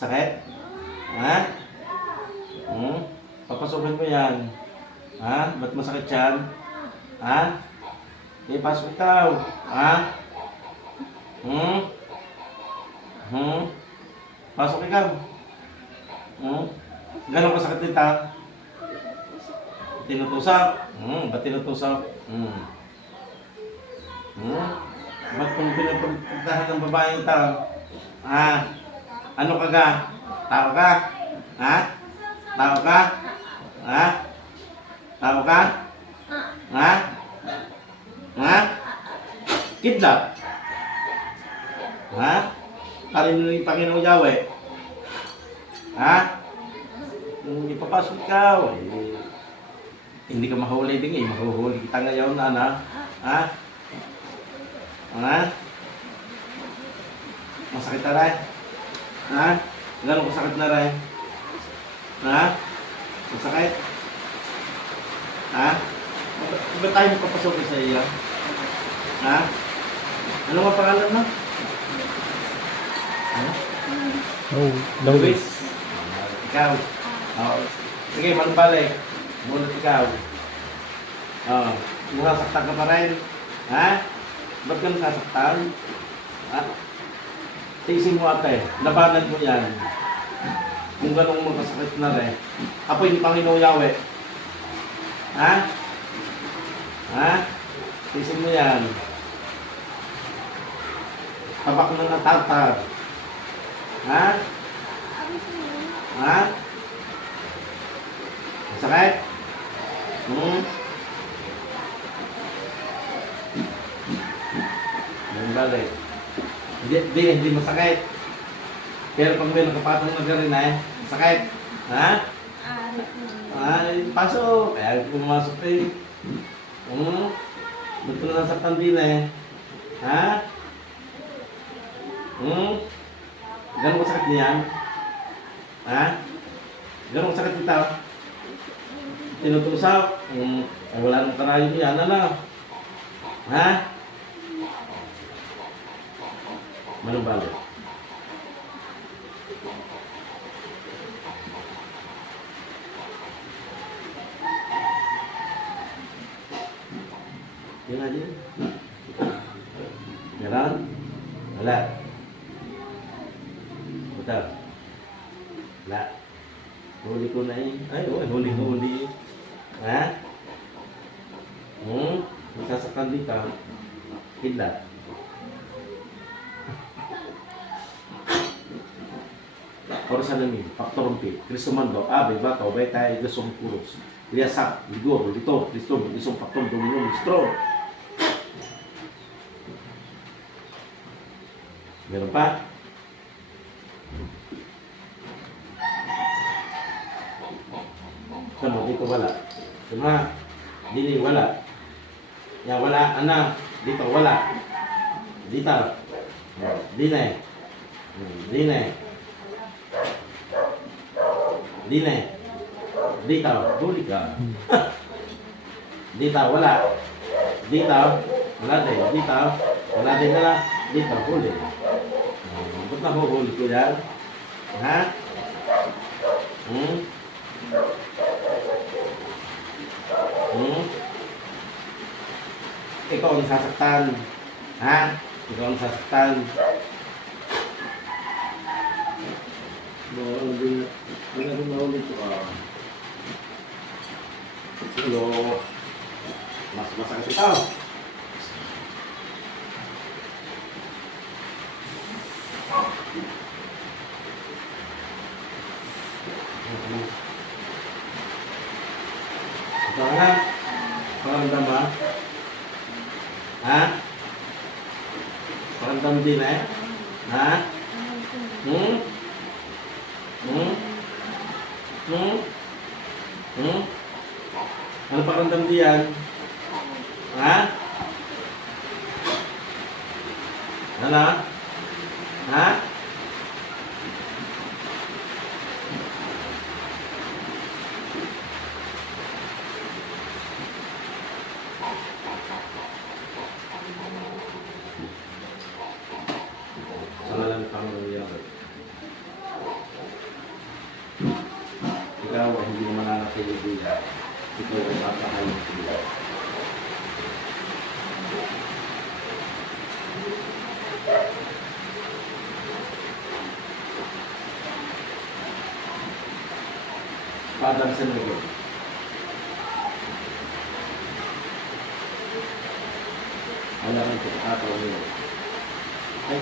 Sakit? Ha? Papasukin mo yan. Ha? Ba't masakit yan? Ha? Pasok ikaw. Ha? Pasok ikaw. Gano'ng kasakit dito? Tinutusok? Ba't tinutusok? Ba't kung pinagpuntahan ng babaeng ito? Ano ka ga? Tao ka? Ha? Tao ka? Ha? Tao ka? Ha? Ha? Kidnap? Ha? Kanino yung Panginoong Yahweh? Ha? Kung ipapasok ikaw, hindi ka mahuli din mahuhuli kita ngayon, ano? Ha? Ha? Masakit na rin? Ha? Gano'n kasakit na rin? Ha? Masakit? Ha? Ba't tayo magpapasokin sa iyo? Ha? Ano nga pangalan mo? Ha? Oh, Luis. Ikaw. Sige, manumbalik. Munot ikaw. Nasaktan ka pa rin. Ha? Ba't ka nasasaktan? Ha? Tiisin mo ate. Labanan mo yan. Kung ganong makasakit na rin. Apoy ni Panginoong Yahweh. Ha? Ha? Tiisin mo yan. Tabak na natatar. Ha? Ha? Sakit? Balik. Hindi masakit. Pero pag may nakapatong na garin sakit. Ha? Pasok. Kaya pumasok eh. Ba't ko na nasaktan din Ha? Ganun sakit niyan? Ha? Ganun sakit nito? Tinutusok? Wala nang karayo yan, ano? Ha? Manong balik? Yan aja. Meron? Wala. Betul. Wala. Huli ko na eh. Ay, huli. Ha? Masasaktan dito. Kidlat. Orsalamin, Paktorumpi, Cristomando, Ave, Bato, Betay, Gasong Kuros, Liasak, Ligor, Litor, Listor, Lisong Paktor, Dominum, Listro. Meron pa? Sama, dito wala. Sama, dini wala. Yan, wala. Ano? Dito wala. Dito. Dine. Dine. Dine. Dito. Huli ka. Dito, wala. Dito. Wala din. Dito. Wala din na. Dito, huli. Ba't nahuhuli ko yan? Ha? Ikaw ang sasaktan. Ha? Ikaw ang sasaktan. Hindi na naulit ko. Hello. Mas masakit ito. Ito na. Paramdam ba? Ha? Paramdam din Ha? Ano paramdam diyan? Ha? Ano? Ha? Sa ngalan ng Panginoon Yahweh. ikaw ay hindi naman nanatili diyan, ikaw ay papahayin sila. Father sa Lord. Alam ang pagkakataon nila. Ay,